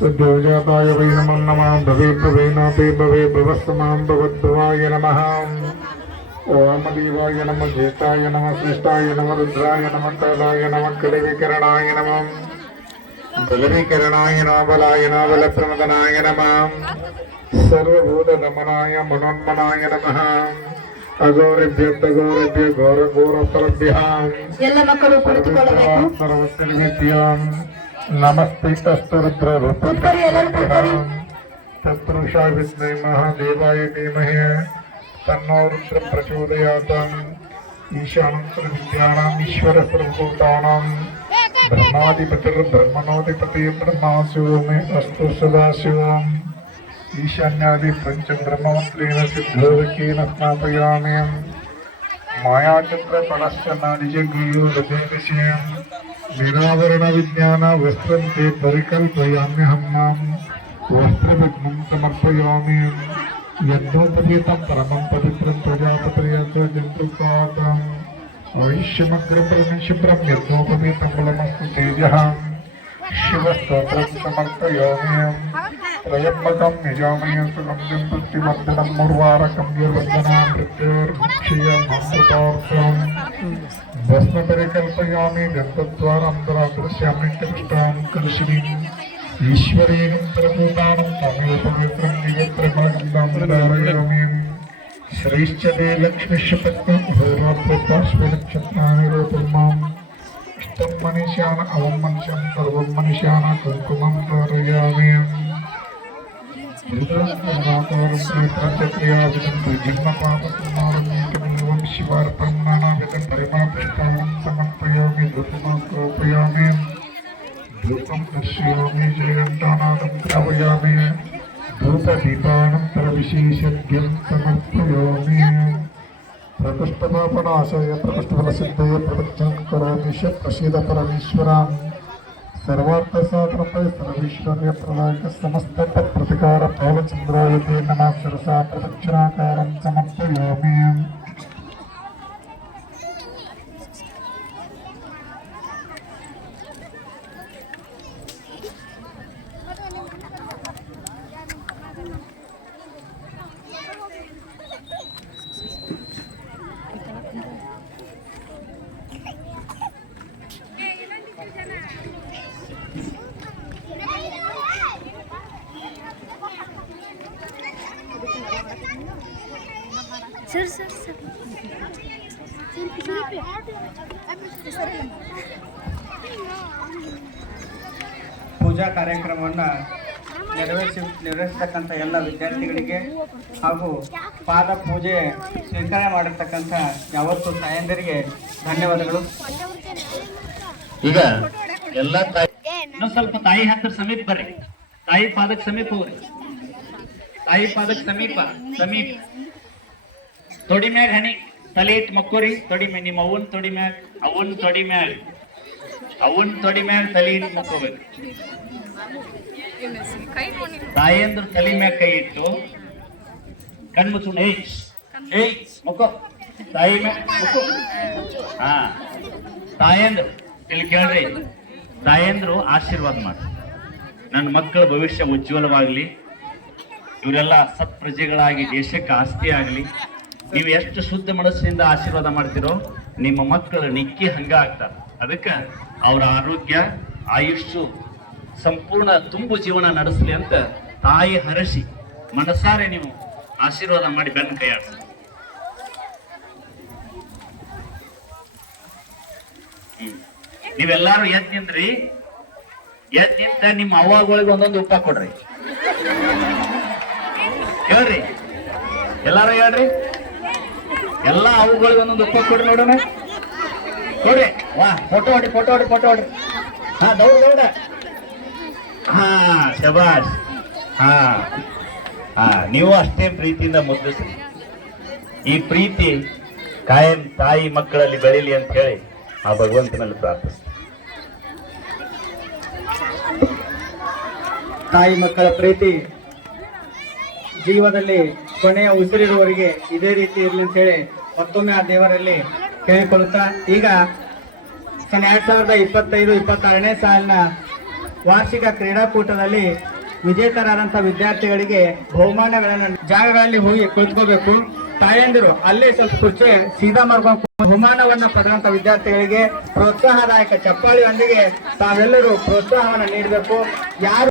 सुद्योजाताय वै नमो नमः भवे भवेनापि भवे भवस्समां भवद्भवाय नमः ओम देवाय नमः ज्येष्ठाय नमः श्रेष्ठाय नमः रुद्राय नमः कालाय नमः कलिविकरणाय नमः बलविकरणाय नमः बलाय नमः बलप्रमदनाय नमः सर्वभूतदमनाय मनोन्मनाय नमः अगौरभ्य तगौरभ्य घोर घोरतरभ्यः ಎಲ್ಲ ಮಕ್ಕಳು ಕುಳಿತುಕೊಳ್ಳಬೇಕು. सर्वसर्वेभ्यां नमस्ते तस्तरुद्र ಕೂತ್ಕೊಳ್ಳಿ, ಎಲ್ಲರೂ ಕೂತ್ಕೊಳ್ಳಿ. तत्पुरुषा विद्महे महादेवाय धीमहि तन्नो रुद्र प्रचोदयात् ईशानं सर्वविद्यानाम् ईश्वर सर्वभूतानां ब्रह्माधिपतिर्ब्रह्मणोऽधिपति ब्रह्मासुयो मे अस्तु सदाशिवम् ईशान्यादि पंचब्रह्ममन्त्रेण सिद्धोदकेन स्नापयामि मायाचक्र पणश्च नादिजगुयो हृदयविषयम् निरावरण विज्ञान वस्त्रं ते परिकल्पयाम्यहं मां वस्त्रविघ्नं समर्पयामि यज्ञोपवीतं परमं पवित्रं प्रजापतिर्यस्य जन्तुपादम् आयुष्यमग्रप्रमेशुभ्रं यज्ञोपवीतं बलमस्तु तेजः शिवस्तोत्रं समर्पयामि त्रयम्बकं यजामहे सुगन्धिं पुष्टिवर्धनं मुर्वारकं यर्वन्दनां मृत्योर्मुक्षीयमामृतार्थम् भस्मपरिकल्पयामि गन्धद्वारं दरादृश्यामि कृष्णां कलशिनीम् ईश्वरेण प्रभूतानं तमेव पवित्रं निगत्रमगन्धां धारयामि श्रीश्च ते लक्ष्मीश्च पद्महोरात्पार्श्वे नक्षत्राणि रूपं माम् इष्टं मनीषान अवं मनुष्यं सर्वं मनीषान कुङ्कुमं धारयामि जन्मपापसंहारं शिवार्पणं नानाविधं परिमलपुष्पाणं समर्पयामि धूपमाग्रोपयामि धूपं दर्शयामि जयघण्टानादं श्रावयामि धूपदीपानन्तरविशेषज्ञं समर्पयामि प्रकृष्टपापनाशय प्रकृष्टफलसिद्धये प्रदक्षिणं करोमि प्रसीद परमेश्वरान् सर्वार्थसाधनपय सर्वैश्वर्यप्रदायक समस्त प्रतिकार भावचन्द्राय ते नमः शिरसा प्रदक्षिणाकारं समर्पयामि सर ಪೂಜಾ ಕಾರ್ಯಕ್ರಮವನ್ನು ನೆರವೇರಿಸತಕ್ಕಂಥ ಎಲ್ಲ ವಿದ್ಯಾರ್ಥಿಗಳಿಗೆ ಹಾಗೂ ಪಾದ ಪೂಜೆ ಸ್ವೀಕಾರ ಮಾಡಿರ್ತಕ್ಕಂಥ ಯಾವತ್ತು ತಾಯಂದಿರಿಗೆ ಧನ್ಯವಾದಗಳು. ಈಗ ಎಲ್ಲ ಇನ್ನೊಂದು ಸ್ವಲ್ಪ ತಾಯಿ ಹತ್ತಿರ ಸಮೀಪ ಬರ್ರಿ, ತಾಯಿ ಪಾದಕ್ಕೆ ಸಮೀಪ ಹೋಗ್ರಿ, ತಾಯಿ ಪಾದಕ್ಕೆ ಸಮೀಪ ತೊಡಿ ಮ್ಯಾಗ ಹಣಿ ತಲೆ ಇಟ್ಟು ಮಕ್ಕೋರಿ, ತೊಡಿ ಮ್ಯಾಗ ನಿಮ್ಮ ಅವನ್ ತೊಡಿ ಮ್ಯಾಗ ತಲೆ ಇಟ್ಟು ಮಕ್ಕೋಬೇಕು. ತಾಯಿ ಅಂದ್ರ ತಲೆ ಮ್ಯಾಗ ಕೈ ಇಟ್ಟು ಕಣ್ ಮುಚ್ಚು, ಏಯ್ ಮಕ್ಕೋ, ತಾಯಿ ಮ್ಯಾಗ ಮಕ್ಕೋ. ಹಾ, ತಾಯಂದ್ರು ಇಲ್ಲಿ ಕೇಳ್ರಿ, ತಾಯಂದ್ರು ಆಶೀರ್ವಾದ ಮಾಡಿ ನನ್ನ ಮಕ್ಕಳ ಭವಿಷ್ಯ ಉಜ್ವಲವಾಗ್ಲಿ, ಇವರೆಲ್ಲ ಸತ್ಪ್ರಜೆಗಳಾಗಿ ದೇಶಕ್ಕೆ ಆಸ್ತಿ ಆಗಲಿ. ನೀವು ಎಷ್ಟು ಶುದ್ಧ ಮನಸ್ಸಿನಿಂದ ಆಶೀರ್ವಾದ ಮಾಡ್ತಿರೋ ನಿಮ್ಮ ಮಕ್ಕಳು ನಿಕ್ಕಿ ಹಂಗ ಆಗ್ತಾರೆ. ಅದಕ್ಕೆ ಅವರ ಆರೋಗ್ಯ ಆಯುಷ್ಯು ಸಂಪೂರ್ಣ ತುಂಬು ಜೀವನ ನಡೆಸಲಿ ಅಂತ ತಾಯಿ ಹರಸಿ ಮನಸಾರೆ ನೀವು ಆಶೀರ್ವಾದ ಮಾಡಿ ಬೆನ್ನ ಕೈ ಆಡ್ಸಿ. ನೀವೆಲ್ಲಾರು ಎದ್ ನಿಂತ ನಿಮ್ಮ ಅವ್ವಗಳಿಗೆ ಒಂದೊಂದು ಉಪ್ಪ ಕೊಡ್ರಿ. ಹೇಳ್ರಿ, ಎಲ್ಲಾರು ಹೇಳ್ರಿ, ಎಲ್ಲ ಅವುಗಳಿಗೆ ಒಂದೊಂದು ಉಪ್ಪ ಕೊಡ್ರಿ ನೋಡೋಣ. ಕೊಡ್ರಿ, ವಾ, ಫೋಟೋ ಹೊಡಿ. ಹಾ, ದೌಡ. ಹಾ, ಶಬಾಷ್. ಹಾ, ನೀವು ಅಷ್ಟೇ ಪ್ರೀತಿಯಿಂದ ಮುದ್ದಿಸ್ರಿ. ಈ ಪ್ರೀತಿ ಕಾಯಂ ತಾಯಿ ಮಕ್ಕಳಲ್ಲಿ ಬೆಳೀಲಿ ಅಂತ ಹೇಳಿ ಆ ಭಗವಂತನಲ್ಲಿ ಪ್ರಾರ್ಥಿಸ್ತೀನಿ. ತಾಯಿ ಮಕ್ಕಳ ಪ್ರೀತಿ ಜೀವನದಲ್ಲಿ ಕೊನೆಯ ಉಸಿರಿರುವವರೆಗೆ ಇದೇ ರೀತಿ ಇರಲಿ ಅಂತ ಹೇಳಿ ಮತ್ತೊಮ್ಮೆ ಆ ದೇವರಲ್ಲಿ ಕೇಳಿಕೊಳ್ಳುತ್ತಾ, ಈಗ 2025-26ನೇ ಸಾಲಿನ ವಾರ್ಷಿಕ ಕ್ರೀಡಾಕೂಟದಲ್ಲಿ ವಿಜೇತರಾದಂಥ ವಿದ್ಯಾರ್ಥಿಗಳಿಗೆ ಬಹುಮಾನಗಳನ್ನು ಜಾಗಗಳಲ್ಲಿ ಹೋಗಿ ಕುಳಿತುಕೋಬೇಕು. ತಾಯಂದಿರು ಅಲ್ಲೇ ಸ್ವಲ್ಪ ಕುರ್ಚಿ ಸೀದಾ ಮಾಡ್ಕೊಂಡು ಬಹುಮಾನವನ್ನ ಪಡೆದಂತ ವಿದ್ಯಾರ್ಥಿಗಳಿಗೆ ಪ್ರೋತ್ಸಾಹದಾಯಕ ಚಪ್ಪಾಳಿಯೊಂದಿಗೆ ತಾವೆಲ್ಲರೂ ಪ್ರೋತ್ಸಾಹವನ್ನು ನೀಡಬೇಕು. ಯಾರು